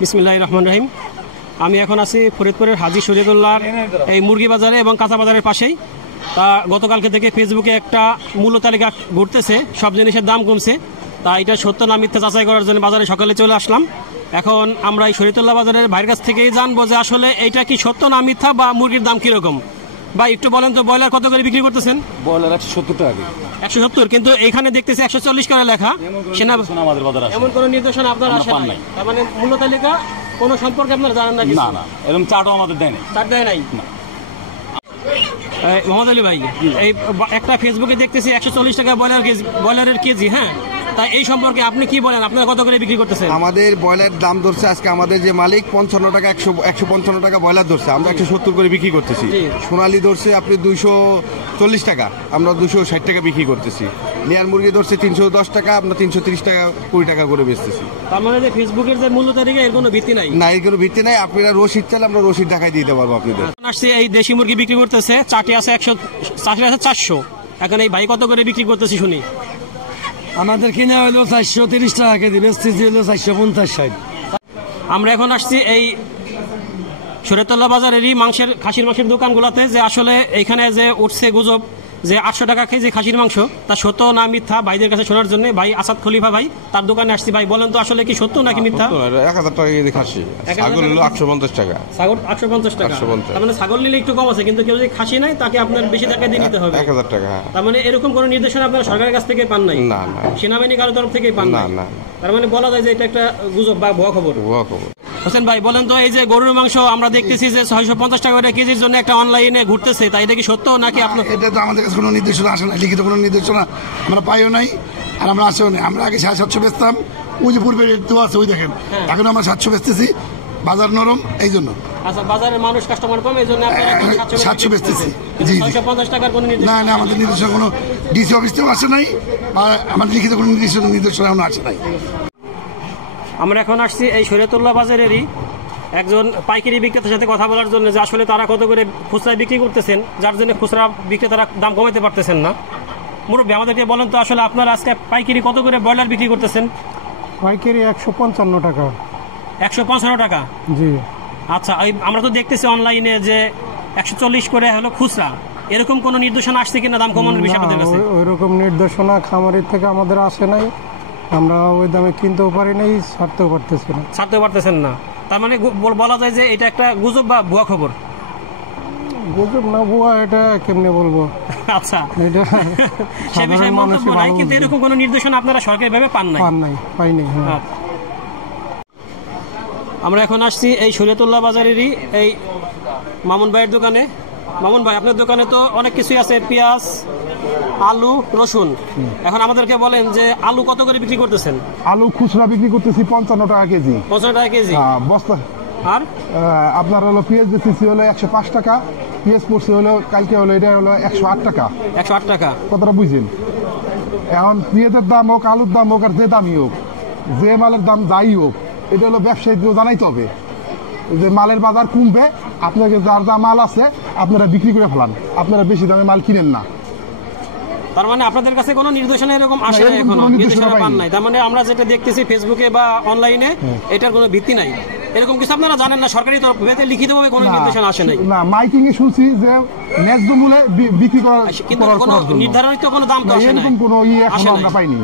বিসমিল্লাহির রহমানির রহিম। আমি এখন আছি ফরিদপুরের হাজী শরীয়তুল্লাহর এই মুরগি বাজারে এবং কাঁচা বাজারের পাশেই। তা গতকালকে থেকে ফেসবুকে একটা মূল্য তালিকা ঘুরতেছে, সব জিনিসের দাম কমছে। তা এটা সত্য না মিথ্যা যাচাই করার জন্য বাজারে সকালে চলে আসলাম। এখন আমরা এই শরীয়তুল্লাহ বাজারের ভাইয়ের কাছ থেকেই জানবো যে আসলে এটা কি সত্য না মিথ্যা বা মুরগির দাম কিরকম। ভাই একটু বলেন তো, ব্রয়লার কত করে বিক্রি করতেছেন? ব্রয়লার 170 টাকা। 170, কিন্তু এখানে দেখতেছি 140 করে লেখা। আমাদের বাজারে এমন কোনো নির্দেশনা আপনার আসে নাই? তার মানে মূল্য তালিকা কোনো সম্পর্কে আপনারা জানেন না? না না, এরকম চাটও আমাদের দেয় নাই। চাট দেয় নাই? মোহাম্মদ আলী ভাই, এই একটা ফেসবুকে দেখতেছি 140 টাকা ব্রয়লারের কেজি। হ্যাঁ, তাই এই সম্পর্কে আপনি কি বলেন? আপনারা কত করে বিক্রি করতেছেন? আমাদের ব্রয়লার দাম ধরছে আজকে আমাদের যে মালিক 55 টাকা, 155 টাকা ব্রয়লার ধরছে, আমরা 170 করে বিক্রি করতেছি। সোনালী ধরছে আপনি 240 টাকা, আমরা 260 টাকা বিক্রি করতেছি। লেয়ার মুরগি ধরছে 310 টাকা, আমরা 330 টাকা 20 টাকা করে বেচতেছি। তার মানে যে ফেসবুকের যে মূল্য তালিকা এর কোনো ভিত্তি নাই? না, এর কোনো ভিত্তি নাই। আপনারা রসিদ চাইলে আমরা রসিদ ঢাকায় দিতে পারবো আপনাদের। আসছে এই দেশি মুরগি বিক্রি করতেছে, চাটি আছে 400। এখন এই ভাই কত করে বিক্রি করতেছি শুনি? আমাদের কিনা হলো 430 টাকা কেজি, বেচতেছি হলো 450-60। আমরা এখন আসছি এই শরীয়তুল্লাহ বাজারেরই খাসির মাংসের দোকানগুলোতে, যে আসলে এখানে যে উঠছে গুজব যে 800 টাকা কেজি খাসির মাংস, তা সত্য না মিথ্যা ভাইদের কাছে শোনার জন্য ভাই আসাদ খলিফা ভাই তার দোকানে আসছি। ভাই বলেন তো আসলে কি সত্য নাকি মিথ্যা? 1000 টাকা কেজি খাসি, ছাগল হলো 850 টাকা। ছাগল 850 টাকা? তার মানে ছাগল নিলে একটু কম আছে, কিন্তু কেউ যদি খাসি নাই তাকে আপনার বেশি টাকা দিয়ে নিতে হবে। 1000 টাকা। তার মানে এরকম কোনো নির্দেশনা আপনারা সরকারের কাছ থেকে পান নাই? না না, সেনাবাহিনী কারোর তরফ থেকে পান না? না। তার মানে বলা যায় যে এটা একটা গুজব বা ভুয়া খবর। হোসেন ভাই বলেন তো, এই যে গরুর মাংস আমরা দেখতেছি যে 650 টাকা করে কেজির জন্য একটা অনলাইনে ঘুরতেছে, তাই এটা কি সত্য নাকি? আপনার এটা তো আমাদের কাছে কোনো নির্দেশনা আসে না, লিখিত কোনো নির্দেশনা আমরা পাইও নাই, আর আমরা আসেও নাই। আমরা আগে 750 বেচতাম, ওই যে পূর্বে রেট তো আছে ওই দেখেন, এখন আমরা 700 বেচতেছি। বাজার নরম এই জন্য। আচ্ছা, বাজারের মানুষ কাস্টমার কম এই জন্য আপনারা 700 বেচতেছি। জি, 650 টাকার কোনো না না, আমাদের নির্দেশনা কোনো ডিসি অফিস থেকেও আসে নাই, বা আমাদের লিখিত কোনো নির্দেশনা এখনো আসে নাই। আমরা এখন আসছি এই শরীয়তুল্লাহ বাজারেরই একজন পাইকারি বিক্রেতার সাথে কথা বলার জন্য, যে আসলে তারা কত করে খুচরা বিক্রি করতেছেন, যার জন্য খুচরা বিক্রেতারা দাম কমাতে পারতেছেন না। মুরব্বী আমাদেরকে বলেন তো, আসলে আপনারা আজকে পাইকারি কত করে ব্রয়লার বিক্রি করতেছেন? পাইকারি 155 টাকা। 155 টাকা? জি। আচ্ছা, আমরা তো দেখতেছি অনলাইনে যে 140 করে হলো খুচরা। এরকম কোন নির্দেশনা আসছে কিনা দাম কমানোর বিষয়ে আপনাদের কাছে? ওইরকম নির্দেশনা খামারের থেকে আমাদের আসে নাই, আমরা ওই দামে কিনতেও পারি নাই, ছাড়তেও পারতেছেন না। তার মানে বলা যায় যে এটা একটা গুজব বা ভুয়া খবর? গুজব না ভুয়া, এটা কেমনে বলবো। আচ্ছা, এটা সে বিষয়ে মন্তব্য নাই, কিন্তু এরকম কোনো নির্দেশনা আপনারা সরকারিভাবে পাই নাই। আমরা এখন আসছি এই শরীয়তুল্লাহ বাজারেরই এই মামুন ভাইয়ের দোকানে। মামুন ভাই, আপনার দোকানে তো অনেক কিছুই আছে, পেঁয়াজ, আলু, রসুন। এখন আমাদেরকে বলেন যে আলু কত করে বিক্রি করতেছেন? আলু খুচরা বিক্রি করতেছি 55 টাকা কেজি। 55 টাকা কেজি বস্তা। আর আপনার হলো পেঁয়াজ দিচ্ছি হলো 105 টাকা, পেঁয়াজ পড়ছে হলো কালকে হলো এটা হলো 108 টাকা। 108 টাকা? কতটা বুঝছেন? এখন পেঁয়াজের দাম হোক, আলুর দাম হোক, আর যে দামই হোক, যে মালের দাম যাই হোক, এটা হলো ব্যবসায়ীদের জানাইতে হবে যে মালের বাজার কমবে। আপনাকে যার যা মাল আছে আপনারা বিক্রি করে ফেলান, আপনারা বেশি দামে মাল কিনেন না। তার মানে আপনাদের কাছে কোনো নির্দেশনা এরকম আসে না, এখনো নির্দেশনা পান নাই? তার মানে আমরা যেটা দেখতেছি ফেসবুকে বা অনলাইনে, এটার কোনো ভিত্তি নাই, এরকম কিছু আপনারা জানেন না? সরকারি তরফ থেকে লিখিতভাবে কোনো নির্দেশনা আসে নাই? না, মাইকিং এ শুনছি যে ন্যায্য মূল্যে বিক্রি করার, কিন্তু কোনো নির্ধারিত কোনো দাম তো আসে না, এরকম কোনো এখনো আমরা পাইনি।